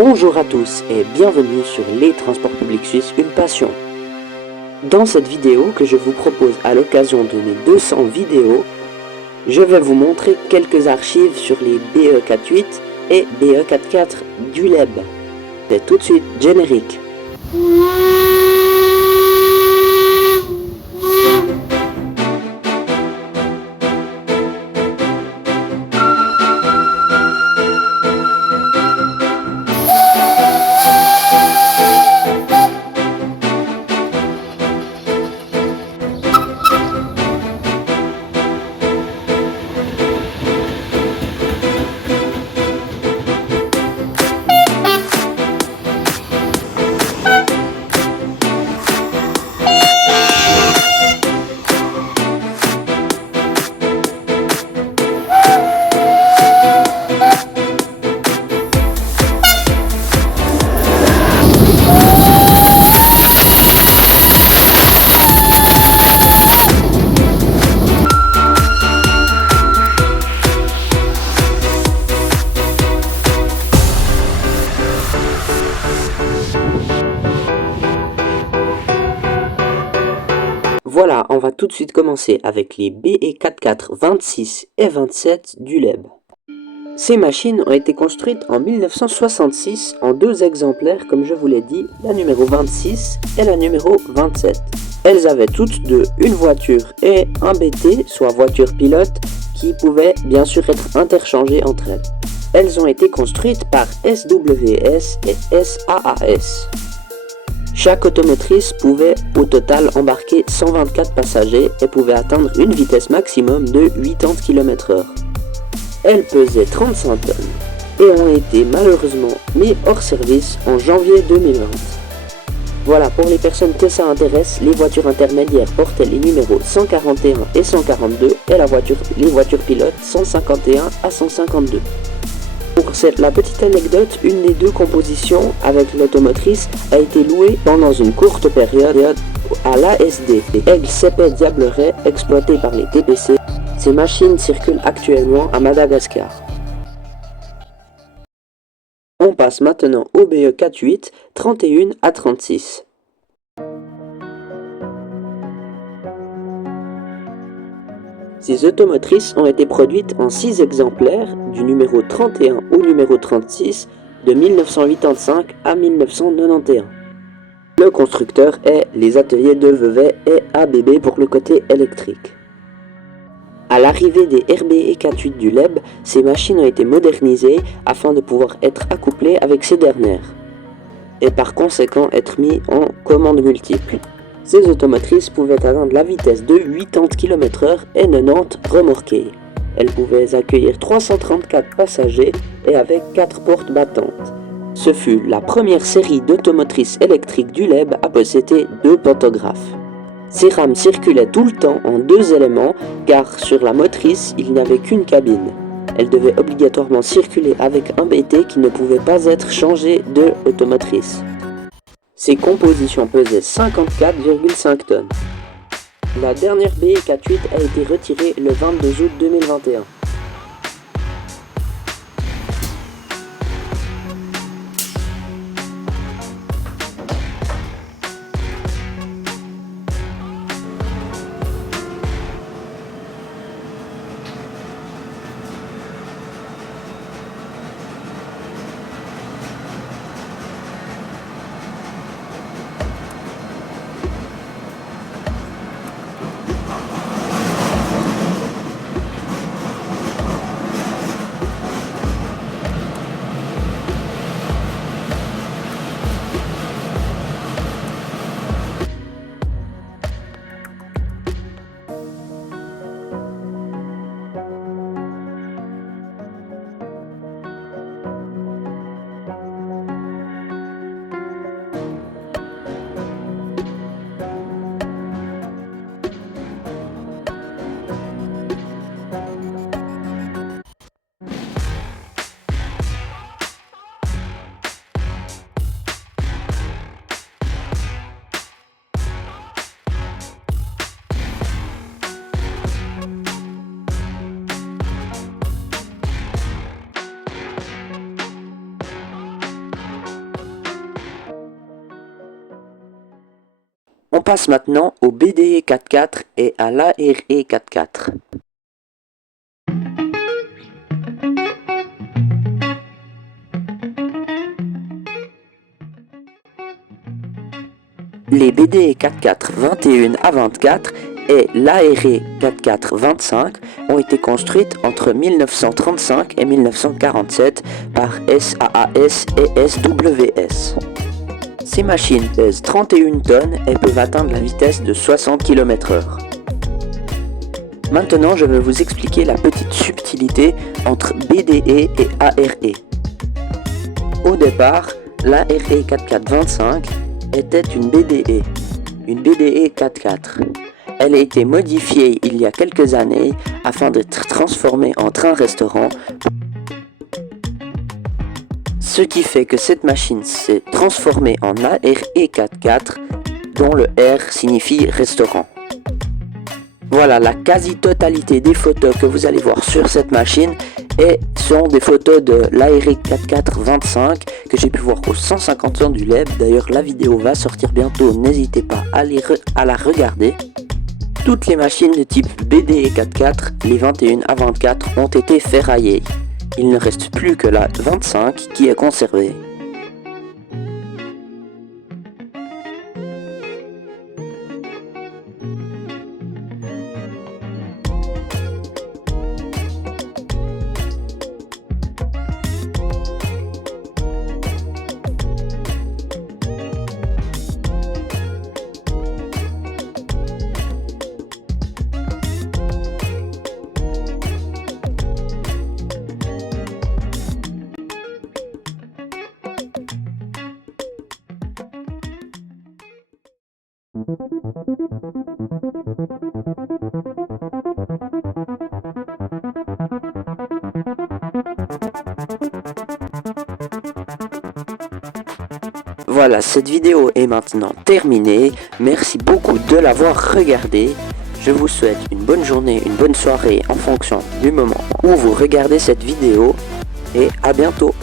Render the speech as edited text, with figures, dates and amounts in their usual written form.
Bonjour à tous et bienvenue sur les transports publics suisses, une passion. Dans cette vidéo que je vous propose à l'occasion de mes 200 vidéos, je vais vous montrer quelques archives sur les BE48 et BE44 du LEB. C'est tout de suite générique. Voilà, on va tout de suite commencer avec les BE44 26 et 27 du LEB. Ces machines ont été construites en 1966 en deux exemplaires, comme je vous l'ai dit, la numéro 26 et la numéro 27. Elles avaient toutes deux une voiture et un BT, soit voiture pilote, qui pouvaient bien sûr être interchangées entre elles. Elles ont été construites par SWS et SAS. Chaque automotrice pouvait au total embarquer 124 passagers et pouvait atteindre une vitesse maximum de 80 km/h. Elles pesaient 35 tonnes et ont été malheureusement mises hors service en janvier 2020. Voilà, pour les personnes que ça intéresse, les voitures intermédiaires portaient les numéros 141 et 142 et les voitures pilotes 151 à 152. Pour la petite anecdote, une des deux compositions avec l'automotrice a été louée pendant une courte période à l'ASD, les Aigle CP Diableret exploitées par les TPC. Ces machines circulent actuellement à Madagascar. On passe maintenant au BE48 31 à 36. Ces automotrices ont été produites en 6 exemplaires du numéro 31 au numéro 36 de 1985 à 1991. Le constructeur est les ateliers de Vevey et ABB pour le côté électrique. À l'arrivée des RBE48 du LEB, ces machines ont été modernisées afin de pouvoir être accouplées avec ces dernières et par conséquent être mis en commande multiple. Ces automotrices pouvaient atteindre la vitesse de 80 km/h et 90 remorquées. Elles pouvaient accueillir 334 passagers et avec 4 portes battantes. Ce fut la première série d'automotrices électriques du LEB à posséder 2 pantographes. Ces rames circulaient tout le temps en 2 éléments car sur la motrice il n'y avait qu'une cabine. Elles devaient obligatoirement circuler avec un BT qui ne pouvait pas être changé de automotrice. Ces compositions pesaient 54,5 tonnes. La dernière BE48 a été retirée le 22 août 2021. passe maintenant au BDE 4.4 et à l'ARE 4.4. Les BDE 4.4 21 à 24 et l'ARE 4.4 25 ont été construites entre 1935 et 1947 par SAS et SWS. Ces machines pèsent 31 tonnes et peuvent atteindre la vitesse de 60 km/h. Maintenant, je vais vous expliquer la petite subtilité entre BDE et ARE. Au départ, l'ARE 4.4 25 était une BDE 4.4. Elle a été modifiée il y a quelques années afin d'être transformée en train-restaurant, ce qui fait que cette machine s'est transformée en ARE 4.4, dont le R signifie restaurant. Voilà, la quasi-totalité des photos que vous allez voir sur cette machine sont des photos de l'ARE 4.4 25 que j'ai pu voir au 150 ans du LEB. D'ailleurs, la vidéo va sortir bientôt, n'hésitez pas à la regarder. Toutes les machines de type BDE 4.4, les 21 à 24, ont été ferraillées. Il ne reste plus que la 25 qui est conservée. Voilà, cette vidéo est maintenant terminée. Merci beaucoup de l'avoir regardée. Je vous souhaite une bonne journée, une bonne soirée en fonction du moment où vous regardez cette vidéo. Et à bientôt.